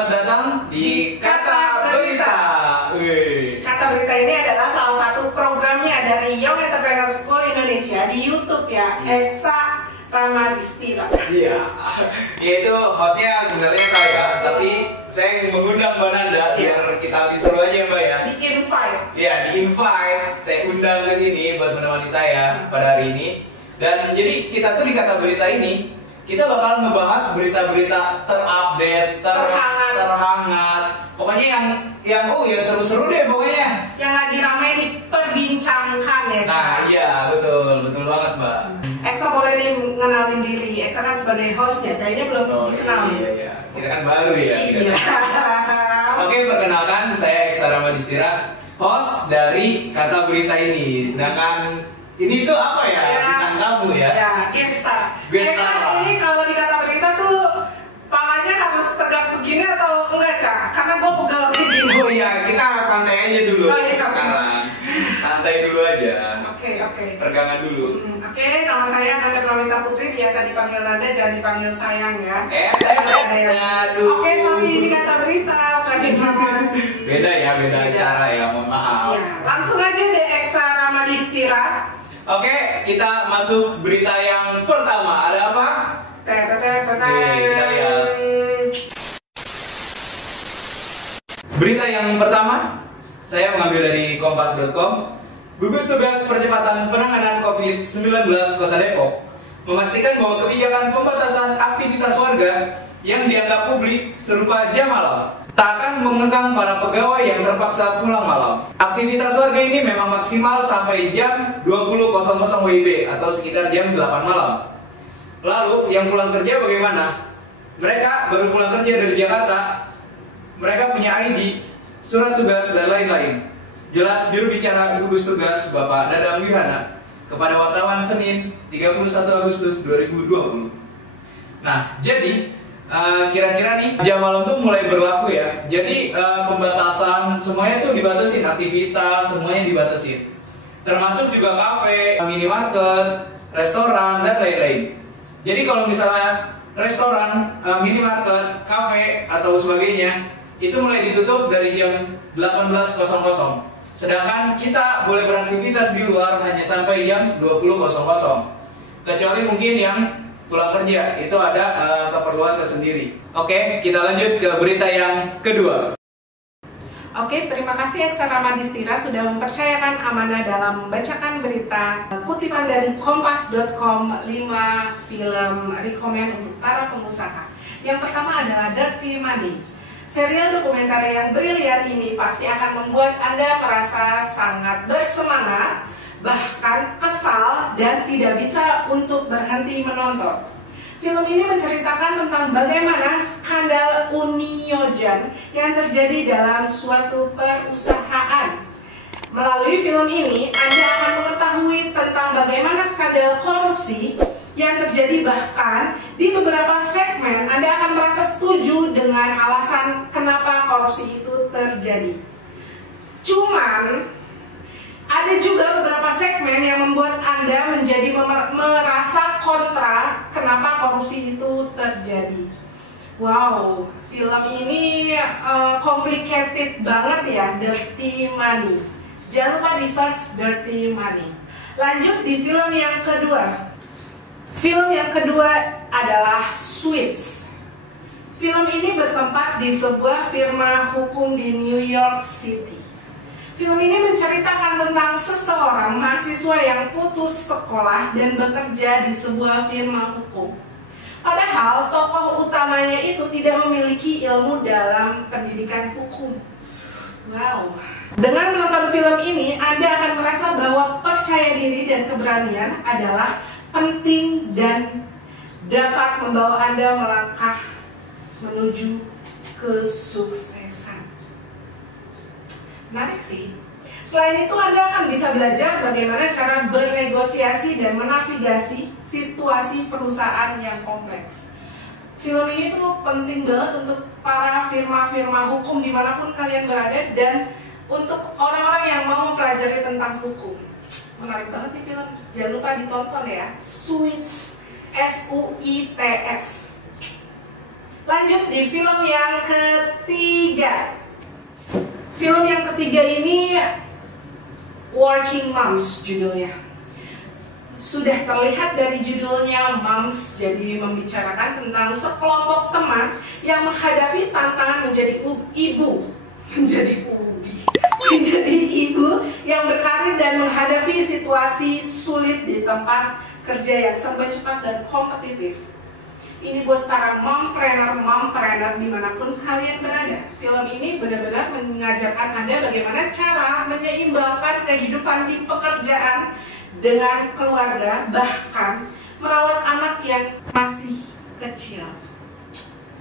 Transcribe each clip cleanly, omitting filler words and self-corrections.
Selamat datang di Kata Berita. Kata Berita ini adalah salah satu programnya dari Young Entrepreneur School Indonesia di YouTube ya, Eksa Ramadistira. Iya, yaitu hostnya sebenarnya saya, tapi saya mengundang Mbak Nanda biar kita lebih seru aja Mbak ya. Di invite. Iya, di invite. Saya undang ke sini buat menemani saya pada hari ini. Dan jadi kita tuh di Kata Berita ini kita bakal ngebahas berita-berita terupdate, terhangat. Pokoknya yang seru-seru deh pokoknya. Yang lagi ramai diperbincangkan ya. Nah, iya betul banget Mbak. Eksa boleh nih ngenalin diri. Eksa kan sebagai hostnya, kayaknya belum dikenal. Iya. Kita kan baru ya. Iya. Oke, perkenalkan saya Eksa Ramadistira, host dari Kata Berita ini. Sedangkan ini tuh apa ya? Bintang tamu ya? Ya, gestar. Gestar. Ini kalau di Kata Berita tuh palanya harus tegak begini atau enggak, Cak? Karena gue pegel begini. Oh iya, kita santai aja dulu. Oh, iya. Sekarang santai dulu aja. Oke. Pegangan dulu. Oke, nama saya Nanda Pramita Putri, biasa dipanggil Nanda, jangan dipanggil sayang ya. Aduh. Oke, sorry, ini Kata Berita, bukan informasi. Beda acara ya, mohon maaf. Ya, langsung aja deh Eksa Ramadistira. Oke, kita masuk berita yang pertama. Ada apa? Kita lihat. Berita yang pertama, saya mengambil dari kompas.com. Gugus Tugas Percepatan Penanganan COVID-19 Kota Depok memastikan bahwa kebijakan pembatasan aktivitas warga yang dianggap publik serupa jam malam tak akan mengekang para pegawai yang terpaksa pulang malam. Aktivitas warga ini memang maksimal sampai jam 20.00 WIB atau sekitar jam 8 malam. Lalu yang pulang kerja bagaimana? Mereka baru pulang kerja dari Jakarta. Mereka punya ID, surat tugas dan lain-lain. Jelas juru bicara Gugus Tugas Bapak Dadang Wihana kepada wartawan Senin 31 Agustus 2020. Nah, jadi kira-kira nih jam malam tuh mulai berlaku ya. Jadi pembatasan semuanya tuh dibatasin, aktivitas semuanya dibatasin. Termasuk juga kafe, minimarket, restoran dan lain-lain. Jadi kalau misalnya restoran, minimarket, kafe atau sebagainya itu mulai ditutup dari jam 18.00. Sedangkan kita boleh beraktivitas di luar hanya sampai jam 20.00. Kecuali mungkin yang pulang kerja, itu ada keperluan tersendiri. Oke, kita lanjut ke berita yang kedua. Oke, terima kasih Eksa Ramadistira sudah mempercayakan amanah dalam membacakan berita. Kutipan dari kompas.com, 5 film rekomen untuk para pengusaha. Yang pertama adalah Dirty Money. Serial dokumenter yang brilian ini pasti akan membuat Anda merasa sangat bersemangat, bahkan kesal dan tidak bisa untuk berhenti menonton. Film ini menceritakan tentang bagaimana skandal Uniojan yang terjadi dalam suatu perusahaan. Melalui film ini, Anda akan mengetahui tentang bagaimana skandal korupsi yang terjadi, bahkan di beberapa segmen Anda akan merasa setuju dengan alasan kenapa korupsi itu terjadi. Cuman ada juga beberapa segmen yang membuat Anda menjadi merasa kontra kenapa korupsi itu terjadi. Wow, film ini complicated banget ya, Dirty Money. Jangan lupa di search Dirty Money. Lanjut di film yang kedua. Film yang kedua adalah Suits. Film ini bertempat di sebuah firma hukum di New York City. Film ini menceritakan tentang seseorang mahasiswa yang putus sekolah dan bekerja di sebuah firma hukum. Padahal tokoh utamanya itu tidak memiliki ilmu dalam pendidikan hukum. Wow. Dengan menonton film ini, Anda akan merasa bahwa percaya diri dan keberanian adalah penting dan dapat membawa Anda melangkah menuju kesuksesan. Menarik sih. Selain itu, Anda akan bisa belajar bagaimana cara bernegosiasi dan menavigasi situasi perusahaan yang kompleks. Film ini tuh penting banget untuk para firma-firma hukum dimanapun kalian berada dan untuk orang-orang yang mau mempelajari tentang hukum. Menarik banget nih film, jangan lupa ditonton ya. Suits, S-U-I-T-S. Lanjut di film yang ketiga. Film yang ketiga ini Working Moms judulnya. Sudah terlihat dari judulnya, Moms jadi membicarakan tentang sekelompok teman yang menghadapi tantangan menjadi ibu, menjadi ibu yang berkarir dan menghadapi situasi sulit di tempat kerja yang serba cepat dan kompetitif. Ini buat para mompreneur dimanapun kalian berada. Film ini benar-benar mengajarkan Anda bagaimana cara menyeimbangkan kehidupan di pekerjaan dengan keluarga, bahkan merawat anak yang masih kecil.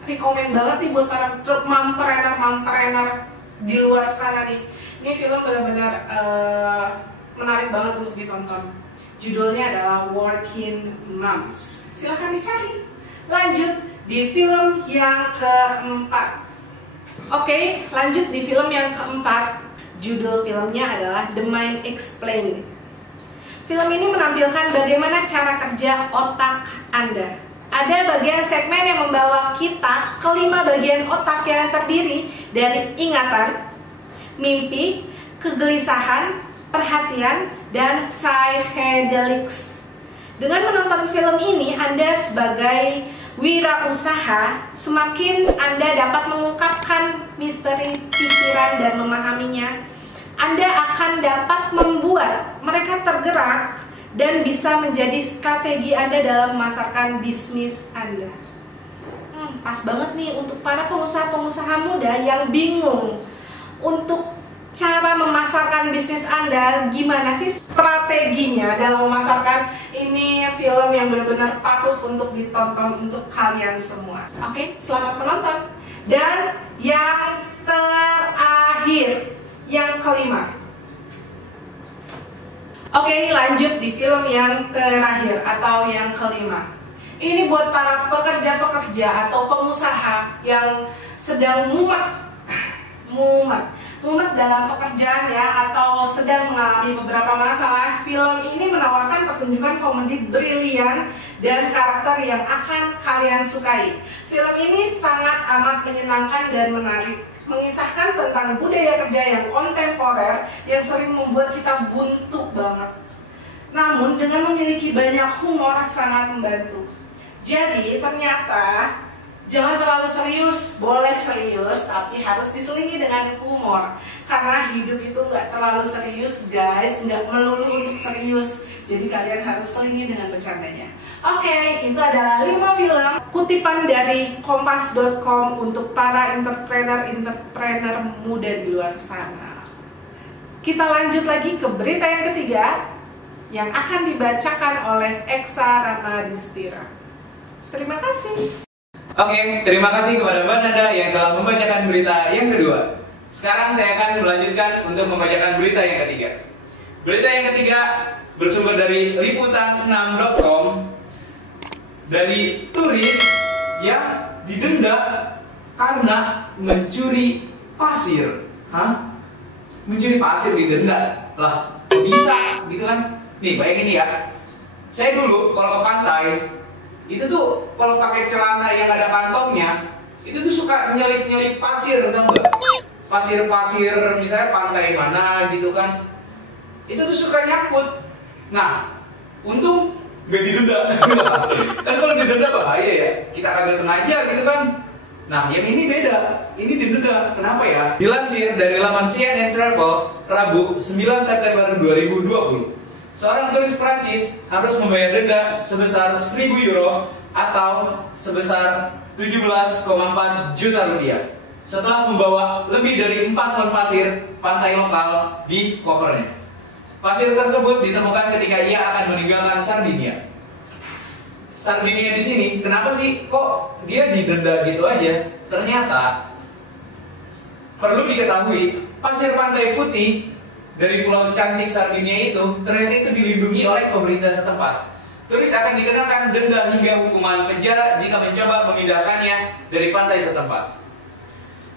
Rekomen banget nih buat para mompreneur di luar sana nih. Ini film benar-benar menarik banget untuk ditonton. Judulnya adalah Working Moms. Silahkan dicari. Lanjut di film yang keempat. Oke, lanjut di film yang keempat. Judul filmnya adalah The Mind Explained. Film ini menampilkan bagaimana cara kerja otak Anda. Ada bagian segmen yang membawa kita ke 5 bagian otak yang terdiri dari ingatan, mimpi, kegelisahan, perhatian, dan psychedelics. Dengan menonton film ini, Anda sebagai wirausaha, semakin Anda dapat mengungkapkan misteri pikiran dan memahaminya, Anda akan dapat membuat mereka tergerak dan bisa menjadi strategi Anda dalam memasarkan bisnis Anda. Pas banget nih untuk para pengusaha-pengusaha muda yang bingung untuk cara memasarkan bisnis Anda. Gimana sih strateginya dalam memasarkan? Ini film yang benar-benar patut untuk ditonton untuk kalian semua. Oke, selamat menonton. Dan yang terakhir, yang kelima. Oke, lanjut di film yang terakhir atau yang kelima. Ini buat para pekerja-pekerja atau pengusaha yang sedang mumet dalam pekerjaan ya, atau sedang mengalami beberapa masalah. Film ini menawarkan pertunjukan komedi brilian dan karakter yang akan kalian sukai. Film ini sangat amat menyenangkan dan menarik, mengisahkan tentang budaya kerja yang kontemporer yang sering membuat kita buntu banget. Namun dengan memiliki banyak humor sangat membantu. Jadi ternyata jangan terlalu serius, boleh serius tapi harus diselingi dengan humor. Karena hidup itu nggak terlalu serius guys, nggak melulu untuk serius. Jadi kalian harus selingi dengan bercandanya. Oke, itu adalah 5 film kutipan dari kompas.com untuk para entrepreneur muda di luar sana. Kita lanjut lagi ke berita yang ketiga yang akan dibacakan oleh Eksa Ramadistira. Terima kasih. Oke, terima kasih kepada Mbak Nanda yang telah membacakan berita yang kedua. Sekarang saya akan melanjutkan untuk membacakan berita yang ketiga. Berita yang ketiga bersumber dari liputan6.com, dari turis yang didenda karena mencuri pasir. Mencuri pasir didenda? Lah, kok bisa gitu kan? Nih, bayangin nih ya. Saya dulu kalau ke pantai, itu tuh kalau pakai celana yang ada kantongnya, itu tuh suka nyelip-nyelip pasir, tau nggak? Pasir-pasir, misalnya pantai mana gitu kan, itu tuh suka nyangkut. Nah, untung nggak didenda. Kan kalau didenda bahaya ya, kita kagak sengaja gitu kan. Nah, yang ini beda, ini didenda. Kenapa ya? Dilansir dari laman CNN Travel, Rabu 9 September 2020. Seorang turis Prancis harus membayar denda sebesar 1.000 euro atau sebesar 17,4 juta rupiah setelah membawa lebih dari 4 ton pasir pantai lokal di kopernya. Pasir tersebut ditemukan ketika ia akan meninggalkan Sardinia. Sardinia di sini, kenapa sih kok dia didenda gitu aja? Ternyata perlu diketahui, pasir pantai putih dari Pulau Cantik Sardinia itu ternyata itu dilindungi oleh pemerintah setempat. Turis akan dikenakan denda hingga hukuman penjara jika mencoba memindahkannya dari pantai setempat.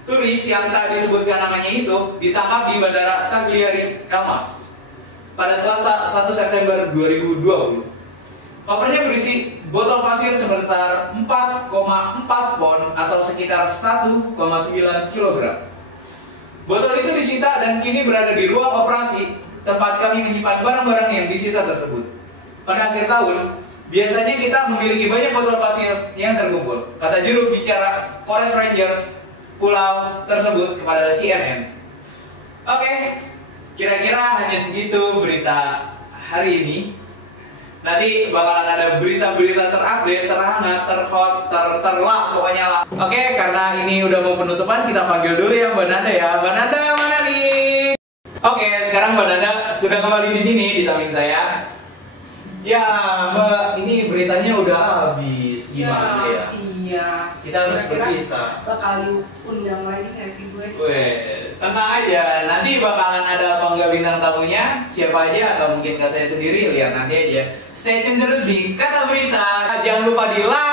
Turis yang tak disebutkan namanya itu ditangkap di Bandara Cagliari Elmas pada Selasa 1 September 2020. Kopernya berisi botol pasir sebesar 4,4 pon atau sekitar 1,9 kg. Botol itu disita dan kini berada di ruang operasi tempat kami menyimpan barang-barang yang disita tersebut. Pada akhir tahun, biasanya kita memiliki banyak botol pasir yang terkumpul, kata juru bicara Forest Rangers pulau tersebut kepada CNN. Oke, kira-kira hanya segitu berita hari ini. Nanti bakalan ada berita-berita terupdate, terhangat, terhot, terlah, pokoknya lah. Oke, karena ini udah mau penutupan, kita panggil dulu ya Mbak Nanda ya. Mbak Nanda, mana nih? Oke, sekarang Mbak Nanda sudah kembali di sini di samping saya. Ya, Mbak, ini beritanya udah habis. Gimana ya? Iya. Kita harus berpisah. Bakal diundang lagi nggak sih gue? Tenang aja, nanti bakalan ada apa enggak bintang tamunya, siapa aja atau mungkin ke saya sendiri, lihat nanti aja. Stay tune terus di Kata Berita. Jangan lupa di like,